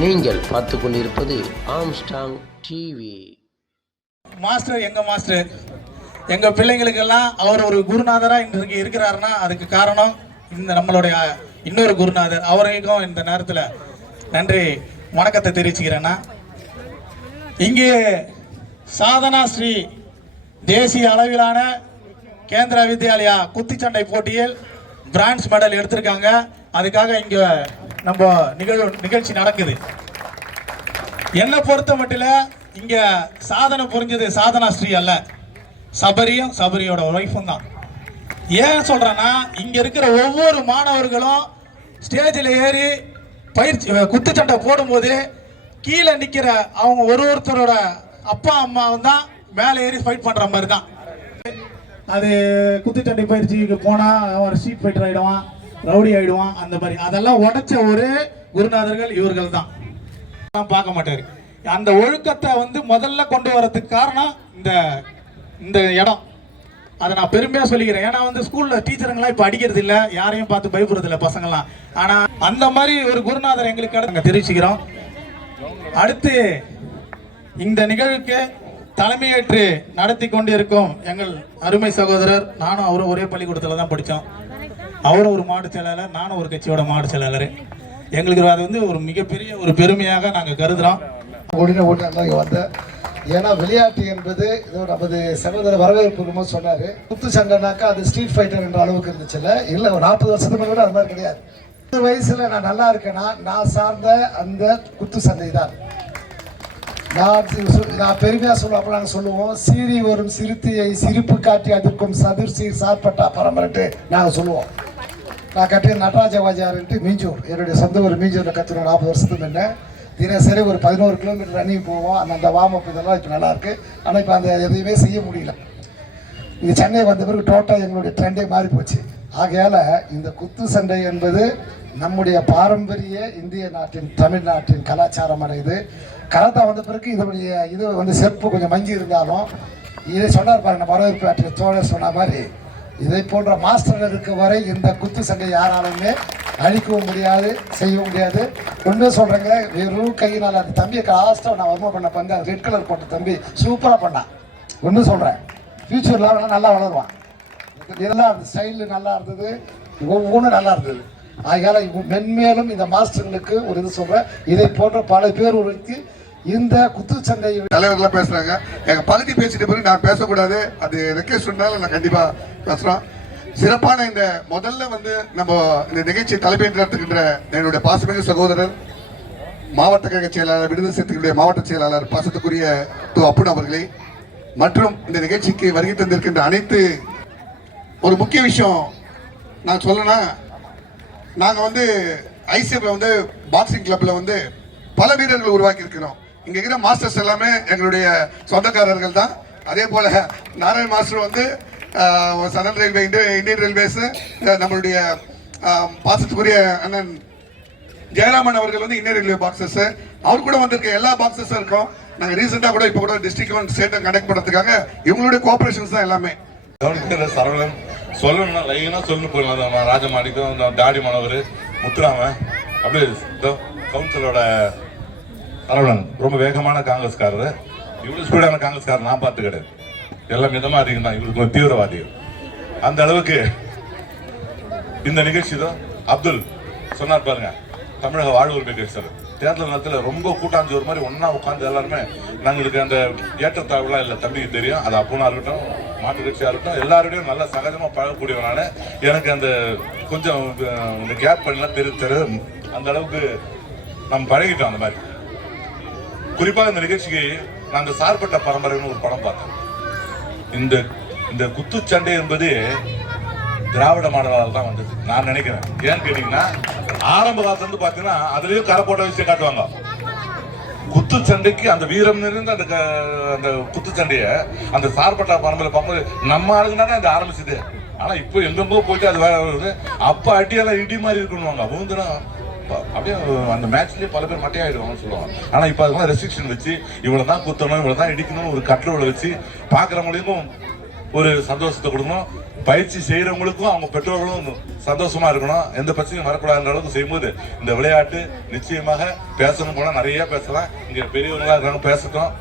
நீங்கள் பார்த்து கொண்டிருப்பது ஆம்ஸ்டாங் டிவி மாஸ்டர் எங்க மாஸ்டர்? எங்க பிள்ளைங்களுக்கெல்லாம் அவர் ஒரு குருநாதரா இன்றைக்கு இருக்கிறாருன்னா அதுக்கு காரணம் இந்த நம்மளுடைய இன்னொரு குருநாதர். அவருக்கும் இந்த நேரத்துல நன்றி வணக்கத்தை தெரிவிச்சுக்கிறேன்னா. இங்கே சாதனா ஸ்ரீ தேசிய அளவிலான கேந்திரா வித்யாலயா குத்துச்சண்டை போட்டியில் பிரான்ஸ் மெடல் எடுத்திருக்காங்க. அதுக்காக இங்கே நம்ம நிகழ்வு நிகழ்ச்சி நடக்குது. என்னை பொறுத்த மட்டும் இங்க சாதனை புரிஞ்சது சாதனா ஸ்ரீ அல்ல. சபரியும் சபரியோட ஒய்ஃபும் தான். ஏன் சொல்றேன்னா இங்க இருக்கிற ஒவ்வொரு மாணவர்களும் ஸ்டேஜில் ஏறி பயிற்சி குத்துச்சண்டை போடும்போது கீழே நிற்கிற அவங்க ஒரு ஒருத்தரோட அப்பா அம்மாவும் தான் மேலே ஏறி ஃபைட் பண்ற மாதிரி தான். அது குத்துச்சண்டை பயிற்சிக்கு போனா அவன் சீட் ஃபைட்டர் ஆயிடுவான். ரவுடி ஆயிடுவான் அந்த மாதிரி. அதெல்லாம் உடைச்ச ஒரு குருநாதர்கள் இவர்கள் தான் பார்க்க மாட்டாரு. அந்த ஒழுக்கத்தை வந்து முதல்ல கொண்டு வரதுக்கு காரணம் இந்த இந்த இடம். அதை நான் பெருமையாக சொல்லிக்கிறேன். ஏன்னா வந்து ஸ்கூலில் டீச்சருங்களாம் இப்போ அடிக்கிறது இல்லை. யாரையும் பார்த்து பயப்படுறது இல்லை பசங்களாம் ஆனால் அந்த மாதிரி ஒரு குருநாதர் எங்களுக்கு கிடை தெரிவிச்சுக்கிறோம். அடுத்து இந்த நிகழ்வுக்கு தலைமையேற்று நடத்தி கொண்டிருக்கும் எங்கள் அருமை சகோதரர் நானும் அவரும் ஒரே பள்ளிக்கூடத்தில் தான் படித்தோம் அவரும் ஒரு மாவட்ட செயலாளர் நானும் ஒரு கட்சியோட மாவட்ட செயலாளர் எங்களுக்கு அது வந்து ஒரு மிகப்பெரிய ஒரு பெருமையாக நாங்கள் கருதுகிறோம் உடனே ஓட்டாங்க இங்கே வந்தேன் ஏன்னா விளையாட்டு என்பது ஏதோ நமது சகோதர வரவேற்பு ரொம்ப சொன்னார். குத்து சண்டைனாக்கா அது ஸ்ட்ரீட் ஃபைட்டர் என்ற அளவுக்கு இருந்துச்சுல்ல இல்லை. ஒரு நாற்பது வருஷத்துக்கு கூட அது மாதிரி கிடையாது. இந்த வயசில் நான் நல்லா இருக்கேன்னா நான் சார்ந்த அந்த குத்து சண்டை தான். நான் நான் பெருமையாக சொல்லுவோம் அப்போ நாங்கள் சொல்லுவோம் சீறி வரும் சிறுத்தையை சிரிப்பு காட்டி அதிர்க்கும் சதுர் சீர் சார்பட்டா பரம்பரைட்டு நாங்கள் சொல்லுவோம். நான் கட்டிய நடராஜ வாஜாருன்ட்டு மீஞ்சூர். என்னுடைய சொந்த ஊர் மீஞ்சூரில் கற்றுக்கணும் நாற்பது வருஷத்துக்கு முன்னே. தினசரி ஒரு பதினோரு கிலோமீட்டர் ரன்னிங் போவோம். அந்த அந்த வார்ம் அப் இதெல்லாம் இப்போ நல்லாயிருக்கு ஆனால் இப்போ அந்த எதையுமே செய்ய முடியல. இது சென்னை வந்த பிறகு டோட்டல் எங்களுடைய ட்ரெண்டே மாறி போச்சு. ஆகையால் இந்த குத்து சண்டை என்பது நம்முடைய பாரம்பரிய இந்திய நாட்டின் தமிழ்நாட்டின் கலாச்சாரம் அடையுது. கராத்தா வந்த பிறகு இதனுடைய இது வந்து செப்பு கொஞ்சம் மங்கி இருந்தாலும் இதை சொன்னார் பாருங்க வரவேற்பு ஆற்றிய தோழர் சொன்ன மாதிரி இதை போன்ற மாஸ்டர் இருக்க வரை இந்த குத்து சண்டை யாராலுமே அழிக்கவும் முடியாது செய்யவும் முடியாது. ஒன்றும் சொல்கிறேங்க வெறும் கையினால் அந்த தம்பியை லாஸ்ட்டாக நான் வருமா பண்ண பண்ண ரெட் கலர் போட்ட தம்பி சூப்பராக பண்ணான் ஒன்றும் சொல்கிறேன் ஃபியூச்சரில் நல்லா வளருவான். இதெல்லாம் அந்த ஸ்டைலு நல்லா இருந்தது ஒவ்வொன்றும் நல்லா இருந்தது. ஆகையால் மென்மேலும் இந்த மாஸ்டர்களுக்கு ஒரு இது சொல்கிறேன் இதை போன்ற பல பேர் ஒருக்கு இந்த குத்துச்சண்டை தலைவர்கள்லாம் பேசுகிறாங்க எங்கள் பகுதி பேசிட்ட பிறகு நான் பேசக்கூடாது. அது ரெக்வெஸ்ட் இருந்தாலும் நான் கண்டிப்பாக பேசுறோம் சிறப்பான இந்த முதல்ல வந்து நம்ம இந்த நிகழ்ச்சி தலைமையேற்று நடத்துகின்ற என்னுடைய பாசமிகு சகோதரர் மாவட்ட கழக செயலாளர் விடுதலை சிறுத்தைகளுடைய மாவட்ட செயலாளர் பாசத்துக்குரிய து அப்புன் அவர்களே மற்றும் இந்த நிகழ்ச்சிக்கு வருகை தந்திருக்கின்ற அனைத்து ஒரு முக்கிய விஷயம் நான் சொல்லணும்னா நாங்கள் வந்து ஐசிஎஃப்ல வந்து பாக்ஸிங் கிளப்ல வந்து பல வீரர்கள் உருவாக்கி இருக்கிறோம் இங்கே இருக்கிற மாஸ்டர்ஸ் எல்லாமே எங்களுடைய சொந்தக்காரர்கள் தான். அதே போல நாராயண் மாஸ்டர் வந்து சதன் ரயில்வே இந்தியன் ரயில்வேஸ் நம்மளுடைய பாசத்துக்குரிய அண்ணன் ஜெயராமன் அவர்கள் வந்து இந்தியன் ரயில்வே பாக்ஸஸ் அவர் கூட வந்திருக்க எல்லா பாக்ஸஸும் இருக்கும். நாங்கள் ரீசெண்டாக கூட இப்போ கூட டிஸ்ட்ரிக்ட் ஸ்டேட்டை கனெக்ட் பண்ணுறதுக்காக இவங்களுடைய கோஆப்ரேஷன்ஸ் தான் எல்லாமே. சரவணன் சொல்லணும்னா லைனா சொல்லணும் போயிடலாம் ராஜமாணிக்கம் இந்த தாடி மனோகர் முத்துராமன் அப்படியே இதோ கவுன்சிலோட சரவணன் ரொம்ப வேகமான காங்கிரஸ்காரர். இவ்வளோ ஸ்பீடான காங்கிரஸ்காரர் நான் பார்த்து கிடையாது எல்லாம் மிதமா அதிகம் தான் இவருக்கு ஒரு தீவிரவாதிகள். அந்த அளவுக்கு இந்த நிகழ்ச்சி தான் அப்துல் சொன்னார் பாருங்க தமிழக வாழ்வு உரிமை கட்சி தேர்தல் நேரத்தில் ரொம்ப கூட்டாஞ்சோறு மாதிரி ஒன்றா உட்காந்து எல்லாருமே நாங்களுக்கு அந்த ஏற்றத்தாழ்வுலாம் இல்லை. தம்பிக்கு தெரியும் அது அப்பனா இருக்கட்டும் மாட்டு கட்சியாக இருக்கட்டும் எல்லாரோடையும் நல்லா சகஜமாக பழகக்கூடியவனால எனக்கு அந்த கொஞ்சம் இந்த கேப் பண்ணலாம் தெரு தெரு அந்த அளவுக்கு நம்ம பழகிட்டோம் அந்த மாதிரி. குறிப்பாக இந்த நிகழ்ச்சிக்கு நாங்கள் சார்பட்ட பரம்பரைன்னு ஒரு படம் பார்த்தோம் இந்த இந்த குத்துச்சண்டை என்பது திராவிட மாடலால் தான் வந்தது. நான் நினைக்கிறேன். ஏன்னு கேட்டீங்கன்னா ஆரம்ப காலத்துலேருந்து பார்த்தீங்கன்னா அதுலேயும் அதுலயும் கரை போட்ட விஷயம் காட்டுவாங்க குத்துச்சண்டைக்கு அந்த வீரம் நிறைந்த அந்த க- அந்த குத்துச்சண்டையை அந்த சார்பட்டா பரம்பரை பார்க்கும்போது நம்ம ஆளுங்கன்னா தான் அது ஆரம்பிச்சது. ஆனால் இப்போ எங்கெங்கோ போயிட்டு அது வேற வருது. அப்போ அடியெல்லாம் இடி மாதிரி இருக்கணுவாங்க ஊந்துனா அப்படியே அந்த மேட்ச்லேயே பல பேர் மட்டையாயிடுவாங்கன்னு சொல்லுவாங்க. ஆனால் இப்போ அதெல்லாம் ரெஸ்ட்ரிக்ஷன் வச்சு இவ்வளோ தான் குத்தணும் இவ்வளோ தான் இடிக்கணும்னு ஒரு கட்டுரை வச்சு பார்க்குறவங்களுக்கும் ஒரு சந்தோஷத்தை கொடுக்கணும். பயிற்சி செய்கிறவங்களுக்கும் அவங்க பெற்றோர்களும் சந்தோஷமா இருக்கணும். எந்த பிரச்சனையும் வரக்கூடாதுன்ற அளவுக்கு செய்யும்போது இந்த விளையாட்டு நிச்சயமாக பேசணும் போனால் நிறைய பேசலாம். இங்கே பெரியவர்களாக இருக்காங்க பேசட்டும்.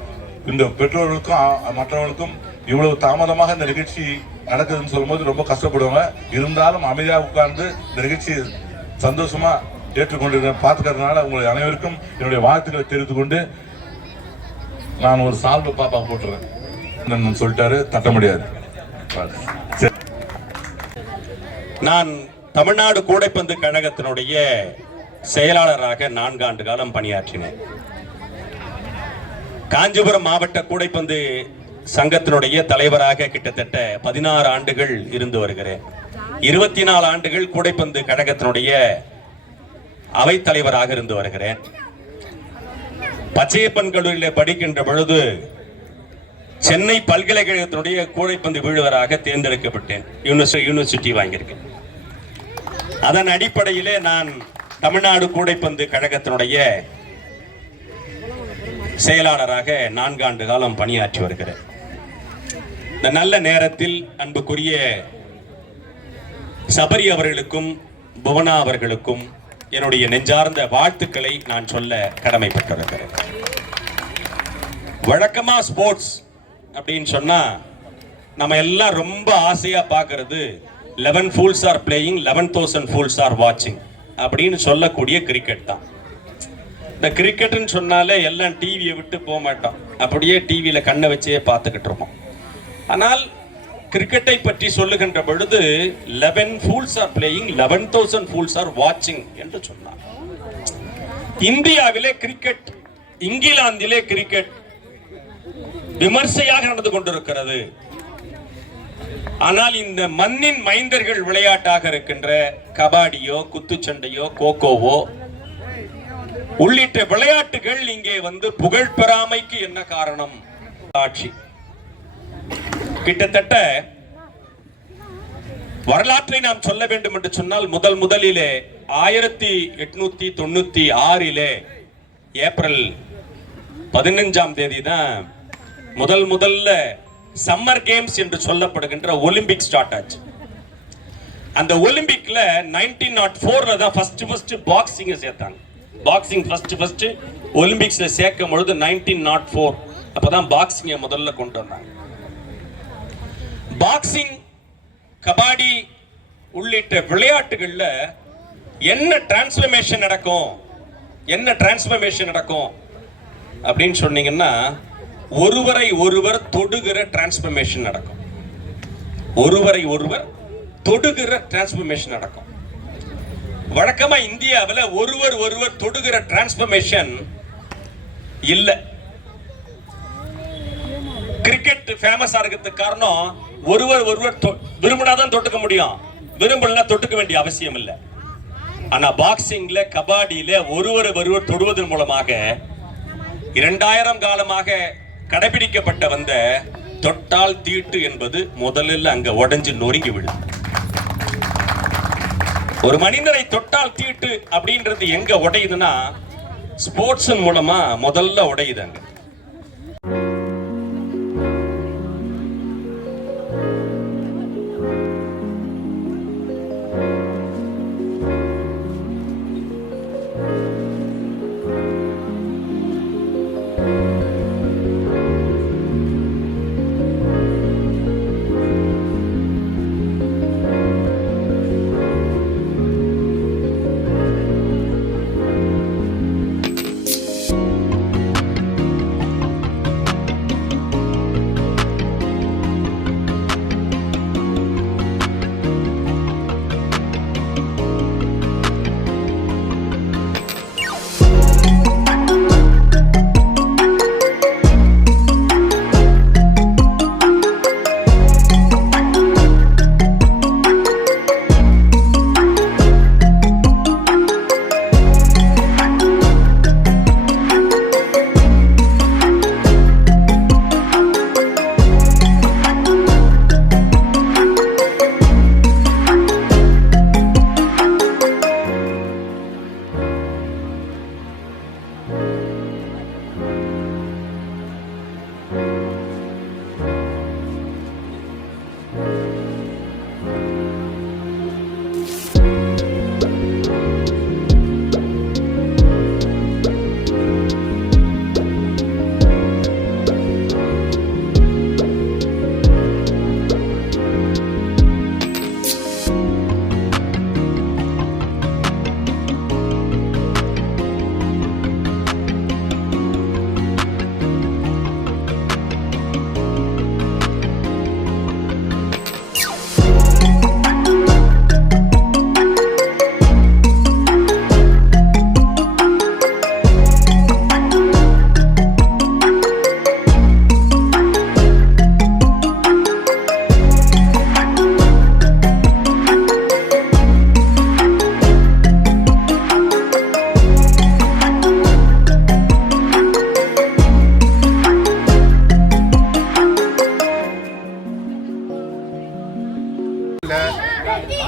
இந்த பெற்றோர்களுக்கும் மற்றவர்களுக்கும் இவ்வளவு தாமதமாக இந்த நிகழ்ச்சி நடக்குதுன்னு சொல்லும்போது ரொம்ப கஷ்டப்படுவாங்க. இருந்தாலும் அமைதியாக உட்கார்ந்து இந்த நிகழ்ச்சி சந்தோஷமா ஏற்றுக்கொண்டு பார்த்துக்கிறதுனால உங்களை அனைவருக்கும் என்னுடைய வாழ்த்துக்களை தெரிவித்துக் கொண்டு நான் ஒரு சால்வு பாப்பா போட்டுறேன். சொல்லிட்டாரு தட்ட முடியாது சரி நான் தமிழ்நாடு கூடைப்பந்து கழகத்தினுடைய செயலாளராக நான்காண்டு காலம் பணியாற்றினேன். காஞ்சிபுரம் மாவட்ட கூடைப்பந்து சங்கத்தினுடைய தலைவராக கிட்டத்தட்ட பதினாறு ஆண்டுகள் இருந்து வருகிறேன். இருபத்தி நாலு ஆண்டுகள் கூடைப்பந்து கழகத்தினுடைய அவைத்தலைவராக இருந்து வருகிறேன். பச்சையப்பன் கல்லூரியில் படிக்கின்ற பொழுது சென்னை பல்கலைக்கழகத்தினுடைய கூடைப்பந்து வீழ்வராக தேர்ந்தெடுக்கப்பட்டேன். யூனிவர்சி யூனிவர்சிட்டி வாங்கியிருக்கேன். அதன் அடிப்படையிலே நான் தமிழ்நாடு கூடைப்பந்து கழகத்தினுடைய செயலாளராக நான்காண்டு காலம் பணியாற்றி வருகிறேன். இந்த நல்ல நேரத்தில் அன்புக்குரிய சபரி அவர்களுக்கும் புவனா அவர்களுக்கும் என்னுடைய நெஞ்சார்ந்த வாழ்த்துக்களை நான் சொல்ல கடமைப்பட்டிருக்கிறேன். வழக்கமா ஸ்போர்ட்ஸ் அப்படின்னு சொன்னா நம்ம எல்லாம் ரொம்ப ஆசையா பார்க்கறது eleven fools are playing eleven thousand fools are வாட்சிங் அப்படின்னு சொல்லக்கூடிய கிரிக்கெட் தான். இந்த கிரிக்கெட்னு சொன்னாலே எல்லாம் டிவியை விட்டு போக மாட்டோம். அப்படியே டிவியில் கண்ணை வச்சே பார்த்துக்கிட்டு இருப்போம். ஆனால் கிரிக்கெட்டை பற்றி சொல்லுகின்ற பொழுது eleven fools are playing eleven thousand fools are வாட்சிங் என்று சொன்னார். இந்தியாவிலே கிரிக்கெட் இங்கிலாந்திலே கிரிக்கெட் விமர்சையாக நடந்து கொண்டிருக்கிறது. ஆனால் இந்த மண்ணின் மைந்தர்கள் விளையாட்டாக இருக்கின்ற கபாடியோ குத்துச்சண்டையோ கோகோவோ உள்ளிட்ட விளையாட்டுகள் இங்கே வந்து புகழ் பெறாமைக்கு என்ன காரணம்? ஆட்சி. கிட்டத்தட்ட வரலாற்றை நாம் சொல்ல வேண்டும் என்று சொன்னால் முதல் முதலிலே ஆயிரத்தி எட்நூத்தி தொண்ணூத்தி ஆறிலே ஏப்ரல் பதினஞ்சாம் தேதி தான் முதல் முதல்ல சம்மர் கேம்ஸ் என்று சொல்லப்படுகின்ற ஒலிம்பிக் ஸ்டார்ட் ஆச்சு. அந்த ஒலிம்பிக்ல நைன்டீன் நாட் ஃபோர்ல தான் ஃபர்ஸ்ட் ஃபர்ஸ்ட் பாக்ஸிங்கை சேர்த்தாங்க. பாக்ஸிங் ஃபர்ஸ்ட் ஃபர்ஸ்ட் ஒலிம்பிக்ஸ்ல சேர்க்கும் பொழுது நைன்டீன் நாட் ஃபோர் அப்பதான் பாக்ஸிங்கை முதல்ல கொண்டு வந்தாங்க. பாக்ஸிங் கபாடி உள்ளிட்ட விளையாட்டுகளில் என்ன டிரான்ஸ்ஃபர்மேஷன் நடக்கும்? என்ன டிரான்ஸ்ஃபர்மேஷன் நடக்கும்? அப்படின்னு சொன்னீங்கன்னா ஒருவரை ஒருவர் தொடுகிற டிரான்ஸ்ஃபர்மேஷன் நடக்கும். ஒருவரை ஒருவர் தொடுகிற டிரான்ஸ்ஃபர்மேஷன் நடக்கும். வழக்கமாக இந்தியாவில் ஒருவர் ஒருவர் தொடுகிற டிரான்ஸ்ஃபர்மேஷன் இல்லை. கிரிக்கெட் ஃபேமஸா இருக்கிறதுக்கு காரணம் ஒருவர் ஒருவர் விரும்பினாதான் தொட்டுக்க முடியும். விரும்பலனா தொட்டுக்க வேண்டிய அவசியம் இல்லை. ஆனா பாக்ஸிங்ல கபாடியில ஒருவர் ஒருவர் தொடுவதன் மூலமாக இரண்டாயிரம் காலமாக கடைபிடிக்கப்பட்ட வந்த தொட்டால் தீட்டு என்பது முதலில் அங்க உடைஞ்சு நொறுங்கி விடும் ஒரு மனிதரை தொட்டால் தீட்டு அப்படின்றது எங்க உடையுதுன்னா ஸ்போர்ட்ஸ் மூலமா முதல்ல உடையுது அங்க.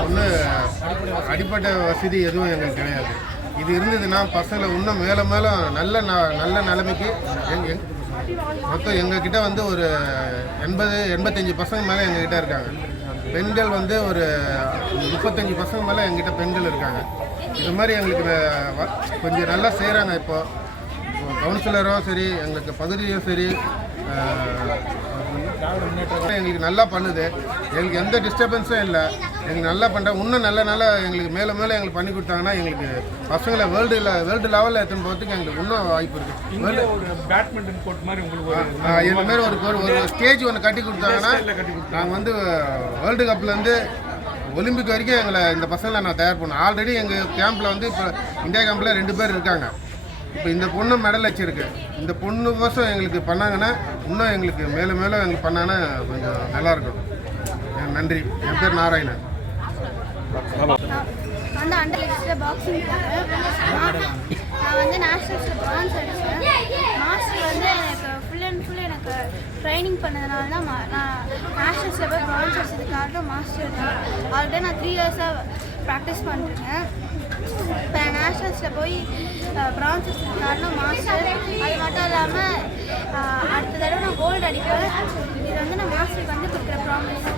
ஒன்று அடிப்பட்ட வசதி எதுவும் எங்களுக்கு கிடையாது. இது இருந்ததுன்னா பசங்களை இன்னும் மேலே மேலே நல்ல ந- நல்ல நிலைமைக்கு எங் மொத்தம் எங்ககிட்ட வந்து ஒரு எண்பது எண்பத்தஞ்சு பசங்க மேலே எங்ககிட்ட இருக்காங்க. பெண்கள் வந்து ஒரு முப்பத்தஞ்சு பசங்க மேலே எங்கிட்ட பெண்கள் இருக்காங்க. இது மாதிரி எங்களுக்கு வ- கொஞ்சம் நல்லா செய்கிறாங்க இப்போ. கவுன்சிலரும் சரி எங்களுக்கு பகுதியும் சரி எங்களுக்கு நல்லா பண்ணுது. எங்களுக்கு எந்த டிஸ்டர்பன்ஸும் இல்லை. எங்களுக்கு நல்லா பண்ணுறாங்க இன்னும் நல்ல நல்லா எங்களுக்கு மேலே மேலே எங்களுக்கு பண்ணி கொடுத்தாங்கன்னா எங்களுக்கு பசங்களை வேர்ல்டு வேர்ல்டு லெவலில் எடுத்துன்னு போகிறதுக்கு எங்களுக்கு இன்னும் வாய்ப்பு இருக்குது ஒரு பேட்மிண்டன் கோர்ட் மாதிரி உங்களுக்கு இந்த மாதிரி ஒரு ஒரு ஒரு ஸ்டேஜ் ஒன்று கட்டி கொடுத்தாங்கன்னா நாங்கள் வந்து வேர்ல்டு கப்லேருந்து ஒலிம்பிக் வரைக்கும் எங்களை இந்த பசங்களை நான் தயார் பண்ணோம். ஆல்ரெடி எங்கள் கேம்பில் வந்து இப்போ இந்தியா கேம்பில் ரெண்டு பேர் இருக்காங்க. இப்போ இந்த பொண்ணு மெடல் வச்சிருக்கு இந்த பொண்ணு கோசம் எங்களுக்கு பண்ணாங்கன்னா இன்னும் எங்களுக்கு மேலும் மேலும் எங்களுக்கு பண்ணாங்கன்னா கொஞ்சம் நல்லாயிருக்கும் நன்றி. என் பேர் நாராயணன். வந்து அண்டர் லெக்ஸில் பாக்ஸிங் நான் வந்து நேஷனல்ஸில் ப்ரான்ஸ் அடித்தேன் மாஸ்டர் வந்து எனக்கு ஃபுல் அண்ட் ஃபுல் எனக்கு ட்ரைனிங் பண்ணதுனால தான் நான் நேஷனல்ஸில் போய் ப்ரான்ஸ் அடிச்சது காரணம் மாஸ்டர் தான். ஆல்ரெடி நான் த்ரீ இயர்ஸாக ப்ராக்டிஸ் பண்ணிருக்கேன் இப்போ நான் நேஷ்னல்ஸில் போய் ப்ரான்ஸ் அடிச்சது காரணம் மாஸ்டர் அது மட்டும் இல்லாமல் அடுத்த தடவை நான் கோல்டு அடிப்பேன். இது வந்து நான் மாஸ்டருக்கு வந்து கொடுக்குற ப்ராமிஸ்